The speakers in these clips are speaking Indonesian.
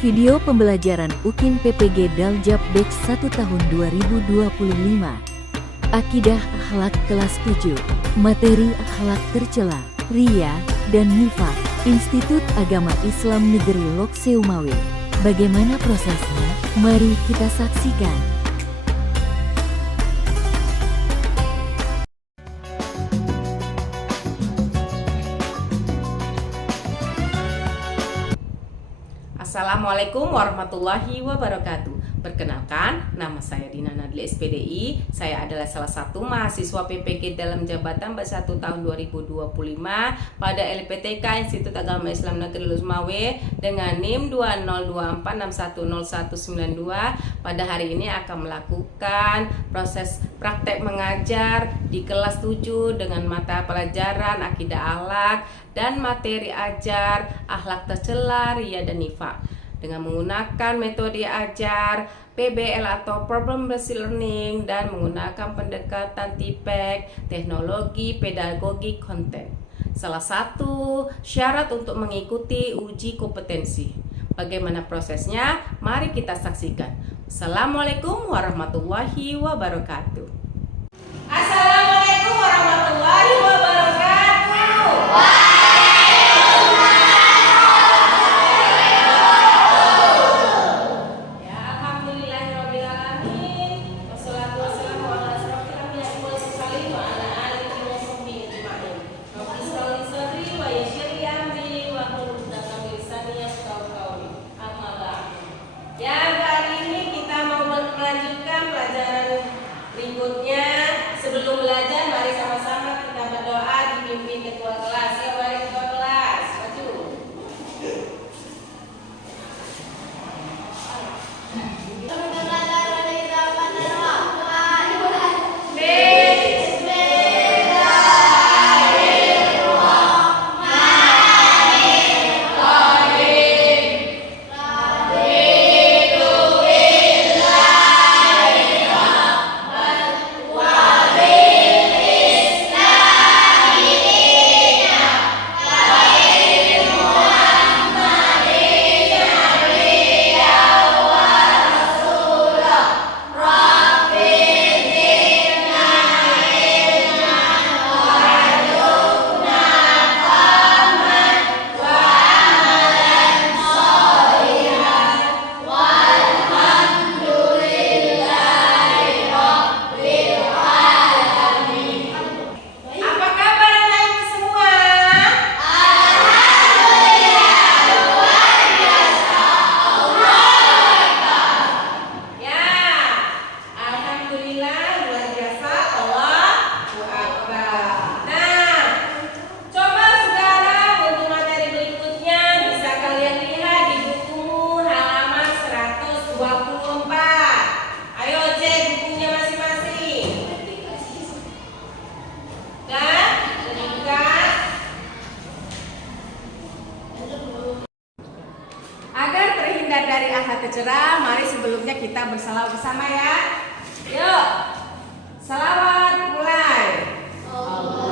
Video pembelajaran UKIN PPG Daljab Batch 1 tahun 2025. Akidah Akhlak kelas 7. Materi akhlak tercela, riya, dan nifaq. Institut Agama Islam Negeri Lok Seumawe. Bagaimana prosesnya? Mari kita saksikan. Assalamualaikum warahmatullahi wabarakatuh. Perkenalkan, nama saya Dina Nadli SPDI. Saya adalah salah satu mahasiswa PPG dalam jabatan batch 1 tahun 2025 pada LPTK Institut Agama Islam Negeri Lok Seumawe dengan NIM 20246101192. Pada hari ini akan melakukan proses praktek mengajar di kelas 7 dengan mata pelajaran akidah akhlak dan materi ajar akhlak tercela, riya, dan nifaq dengan menggunakan metode ajar PBL atau Problem Based Learning dan menggunakan pendekatan TPEC, teknologi pedagogi konten. Salah satu syarat untuk mengikuti uji kompetensi. Bagaimana prosesnya? Mari kita saksikan. Assalamualaikum warahmatullahi wabarakatuh. Assalamualaikum warahmatullahi wabarakatuh. Sebelum belajar, mari sama-sama kita berdoa dipimpin ketua kelas. Ya, mari ketua kelas, maju. Dari akhlak tercela, mari sebelumnya kita bersalawat bersama ya. Yuk, salawat mulai. Halo.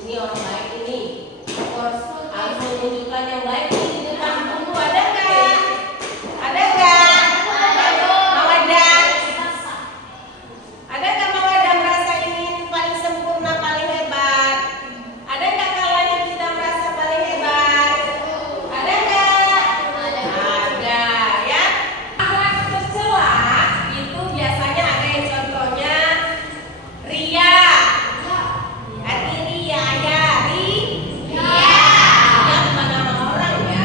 Ini orang baik ini. Harus menunjukkan yang baik di depan guru. Ada nggak? Ada nggak? Mawadah? Ada nggak Mawadah merasa ingin paling sempurna, paling hebat? Ada nggak kalanya kita merasa paling hebat? Ada nggak? Ada ya. Akhlak tercela itu biasanya ada yang contohnya ria. Hati ria ya, ria bukan nama orang ya.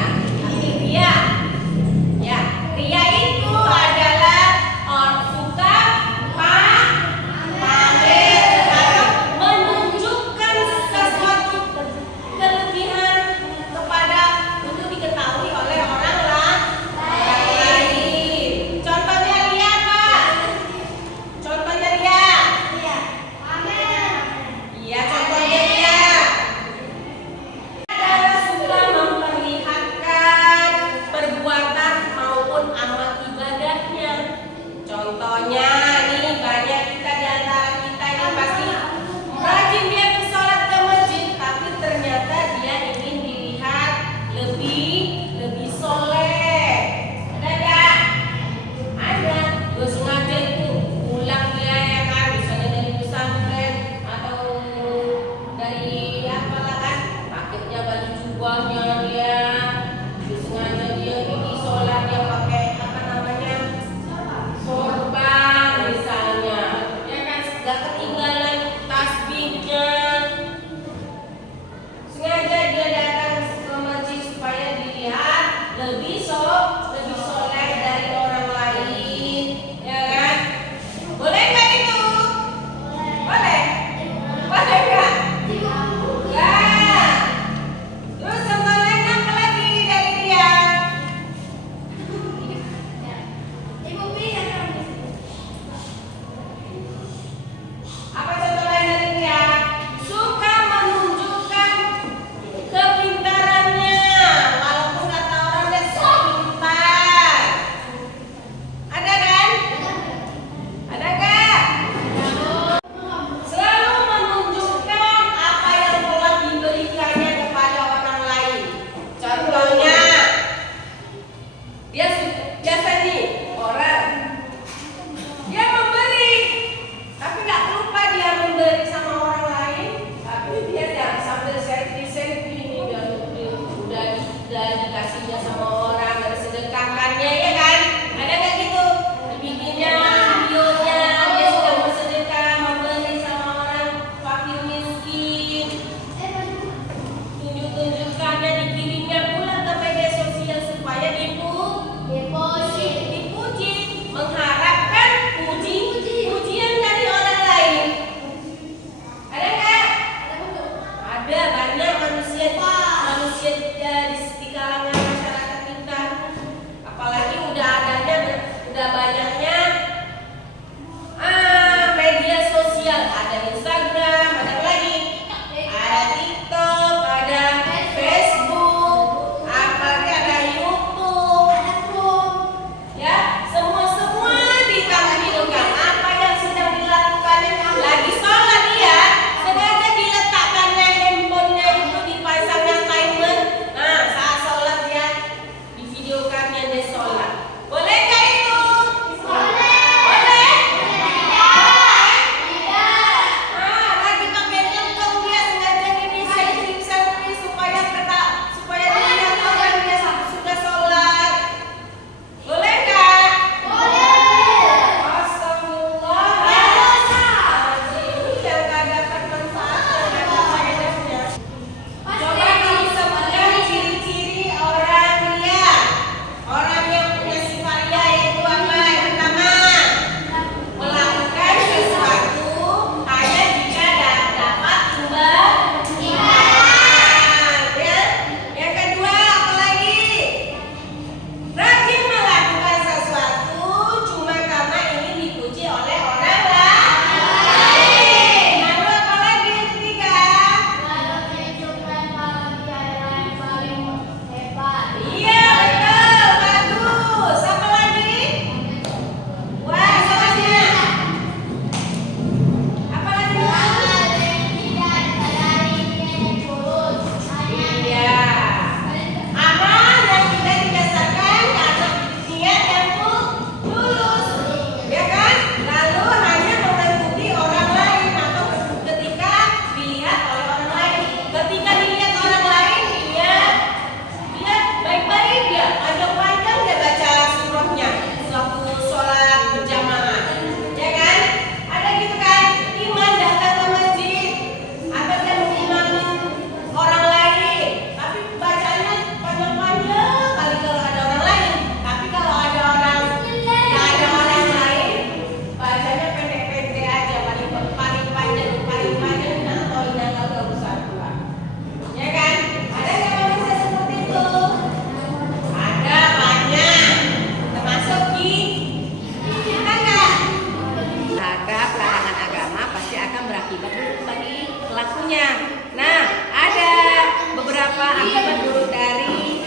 beberapa akibat buruk dari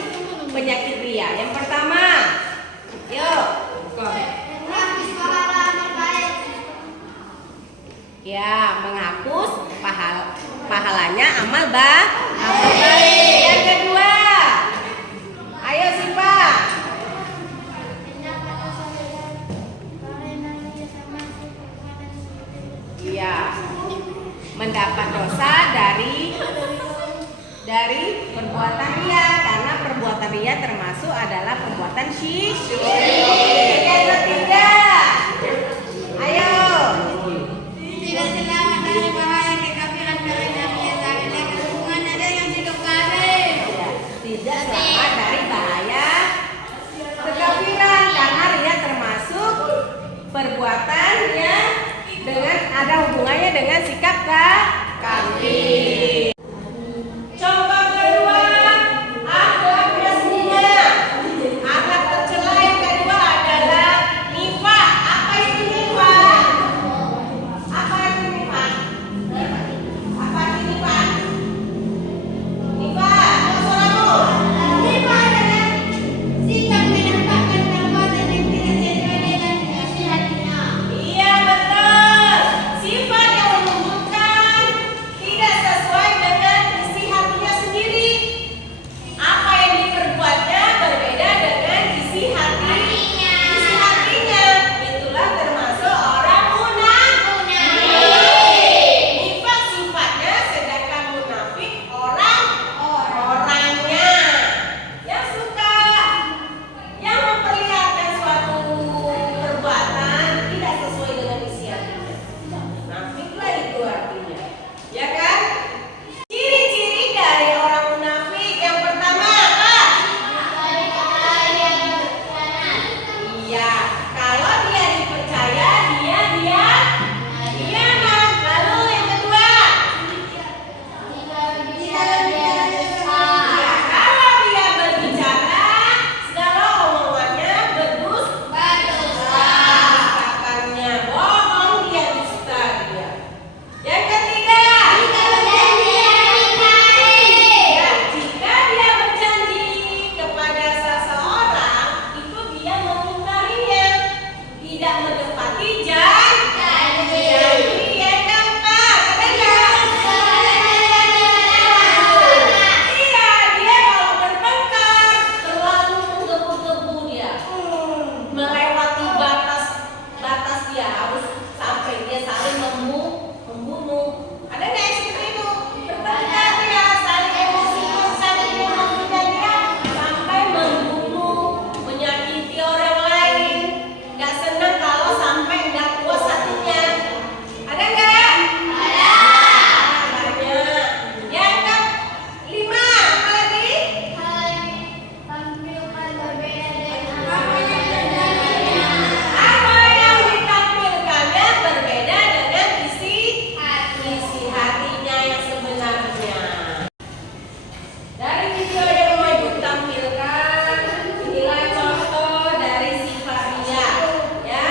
penyakit ria. Yang pertama, yuk, ya, menghapus pahalanya amal baik. Yang kedua, ayo Sipa. Iya, mendapat dosa dari perbuatan ria, karena perbuatan ria termasuk adalah perbuatan syirik. Yang ketiga, ayo. Tidak selamat dari bahaya kekafiran karena biasanya hubungan ada yang hidup garing. Tidak selamat dari bahaya kekafiran, karena ria termasuk perbuatan yang ada hubungannya dengan sikap kafir. Contoh kedua, akhlak resminya. Akhlak tercela yang kedua adalah nifaq. Apa itu nifaq? Apa itu nifaq? Apa itu nifaq? Nifaq, suaramu. Nifaq adalah sikap menampakkan perbuatan yang tidak sesuai dengan isi hatinya. Iya betul. Sifat yang menunjukkan tidak sesuai dengan isi hatinya sendiri. Apa yang diperbuatnya berbeda dengan isi hatinya. Itulah termasuk orang munafik. Nifaq sifatnya, sedangkan munafik orangnya. Yang suka yang memperlihatkan suatu perbuatan tidak sesuai dengan isi hatinya. Munafiklah itu artinya. Ya kan? Ciri-ciri dari orang munafik yang pertama apa? Iya, kalau dia dipercaya dia khianat. Lalu yang kedua, ya, kalau dia berbicara segala omongannya berdusta. Katakannya bohong, dia dusta dia. Yang ketiga, ya, jika dia berjanji kepada seseorang, itu dia mengingkarinya, tidak menepati janji. Yang keempat, ada nggak? Iya, dia kalau bertengkar terlalu menggebu-gebu dia, melewati batas dia, harus sampai dia saling membunuh. Ada nggak yang seperti itu? Bertengkar dia, saling emosi dan dia sampai membunuh, menyakiti orang lain. Nggak senang kalau sampai nggak puas hatinya. Ada nggak? Ada. Banyak. Yang kelima, apa lagi? Apa yang ditampilkannya berbeda dengan isi hatinya yang sebenarnya. Dari video yang mau Ibu tampilkan, inilah contoh dari sifat ria, ya.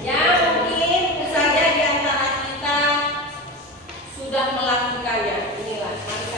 Yang mungkin saja di antara kita sudah melakukannya. Inilah, mari